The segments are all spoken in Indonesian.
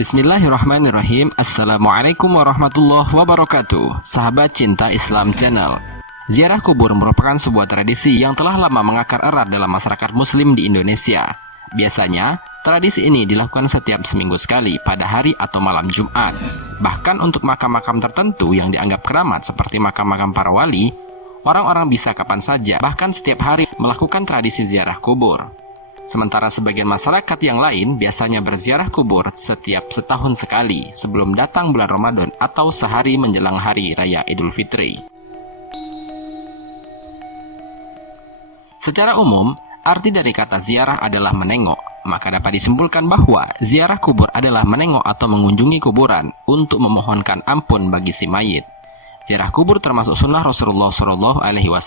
Bismillahirrahmanirrahim. Assalamualaikum warahmatullahi wabarakatuh. Sahabat Cinta Islam Channel. Ziarah kubur merupakan sebuah tradisi yang telah lama mengakar erat dalam masyarakat muslim di Indonesia. Biasanya, tradisi ini dilakukan setiap seminggu sekali pada hari atau malam Jumat. Bahkan untuk makam-makam tertentu yang dianggap keramat seperti makam-makam para wali, orang-orang bisa kapan saja, bahkan setiap hari melakukan tradisi ziarah kubur. Sementara sebagian masyarakat yang lain biasanya berziarah kubur setiap setahun sekali sebelum datang bulan Ramadan atau sehari menjelang hari raya Idul Fitri. Secara umum, arti dari kata ziarah adalah menengok, maka dapat disimpulkan bahwa ziarah kubur adalah menengok atau mengunjungi kuburan untuk memohonkan ampun bagi si mayit. Ziarah kubur termasuk sunnah Rasulullah SAW.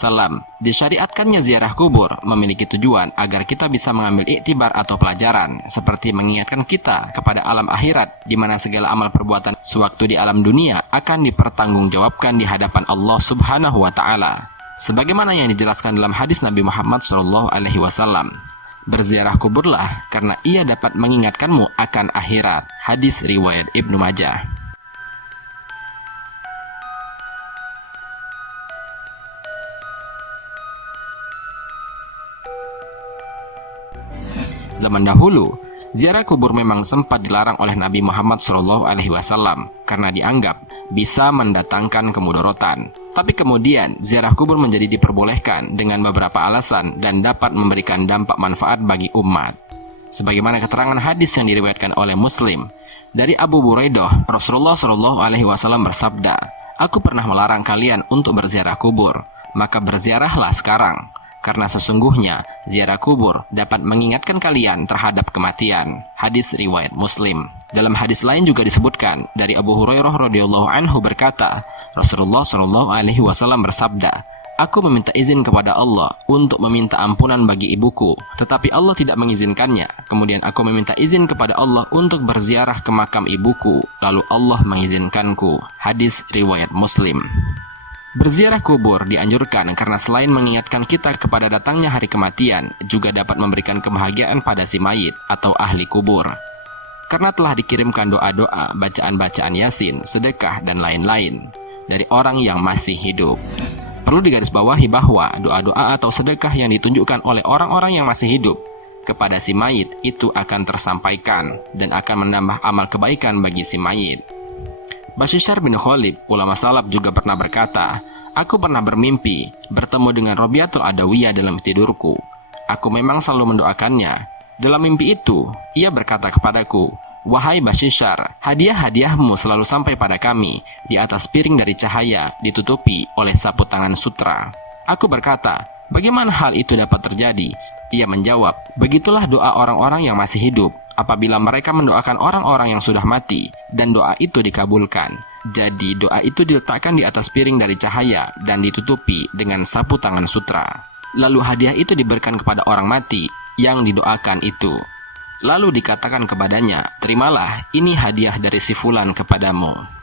Disyariatkannya ziarah kubur memiliki tujuan agar kita bisa mengambil iktibar atau pelajaran, seperti mengingatkan kita kepada alam akhirat, di mana segala amal perbuatan sewaktu di alam dunia akan dipertanggungjawabkan di hadapan Allah Subhanahu wa Ta'ala. Sebagaimana yang dijelaskan dalam hadis Nabi Muhammad SAW, berziarah kuburlah karena ia dapat mengingatkanmu akan akhirat. Hadis riwayat Ibnu Majah. Zaman dahulu, ziarah kubur memang sempat dilarang oleh Nabi Muhammad SAW karena dianggap bisa mendatangkan kemudaratan. Tapi kemudian ziarah kubur menjadi diperbolehkan dengan beberapa alasan dan dapat memberikan dampak manfaat bagi umat. Sebagaimana keterangan hadis yang diriwayatkan oleh Muslim dari Abu Buraidah, Rasulullah SAW bersabda, "Aku pernah melarang kalian untuk berziarah kubur, maka berziarahlah sekarang. Karena sesungguhnya ziarah kubur dapat mengingatkan kalian terhadap kematian." Hadis riwayat Muslim. Dalam hadis lain juga disebutkan dari Abu Hurairah radhiyallahu anhu berkata, Rasulullah SAW bersabda, "Aku meminta izin kepada Allah untuk meminta ampunan bagi ibuku, tetapi Allah tidak mengizinkannya. Kemudian aku meminta izin kepada Allah untuk berziarah ke makam ibuku, lalu Allah mengizinkanku." Hadis riwayat Muslim. Berziarah kubur dianjurkan karena selain mengingatkan kita kepada datangnya hari kematian, juga dapat memberikan kebahagiaan pada si mayit atau ahli kubur. Karena telah dikirimkan doa-doa, bacaan-bacaan Yasin, sedekah, dan lain-lain dari orang yang masih hidup. Perlu digarisbawahi bahwa doa-doa atau sedekah yang ditunjukkan oleh orang-orang yang masih hidup kepada si mayit itu akan tersampaikan dan akan menambah amal kebaikan bagi si mayit. Bashishar bin Khalid, ulama salaf, juga pernah berkata, "Aku pernah bermimpi bertemu dengan Robiatul Adawiyah dalam tidurku. Aku memang selalu mendoakannya. Dalam mimpi itu, ia berkata kepadaku, 'Wahai Bashishar, hadiah-hadiahmu selalu sampai pada kami di atas piring dari cahaya ditutupi oleh sapu tangan sutra.' Aku berkata, 'Bagaimana hal itu dapat terjadi?' Ia menjawab, 'Begitulah doa orang-orang yang masih hidup apabila mereka mendoakan orang-orang yang sudah mati, dan doa itu dikabulkan. Jadi doa itu diletakkan di atas piring dari cahaya dan ditutupi dengan sapu tangan sutra. Lalu hadiah itu diberikan kepada orang mati yang didoakan itu. Lalu dikatakan kepadanya, 'Terimalah, ini hadiah dari si fulan kepadamu.'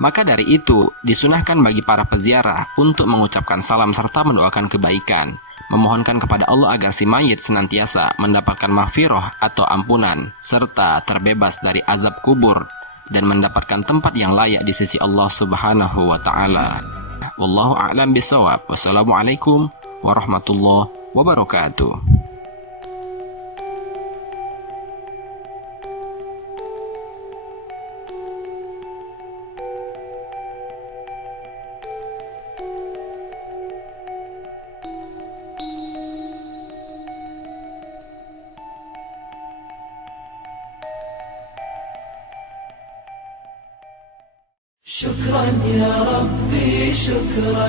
Maka dari itu, disunahkan bagi para peziarah untuk mengucapkan salam serta mendoakan kebaikan, memohonkan kepada Allah agar si mayit senantiasa mendapatkan maghfirah atau ampunan, serta terbebas dari azab kubur dan mendapatkan tempat yang layak di sisi Allah Subhanahu wa Ta'ala. Wallahu a'lam bishawab. Wassalamualaikum warahmatullahi wabarakatuh. شكرا يا ربي شكرا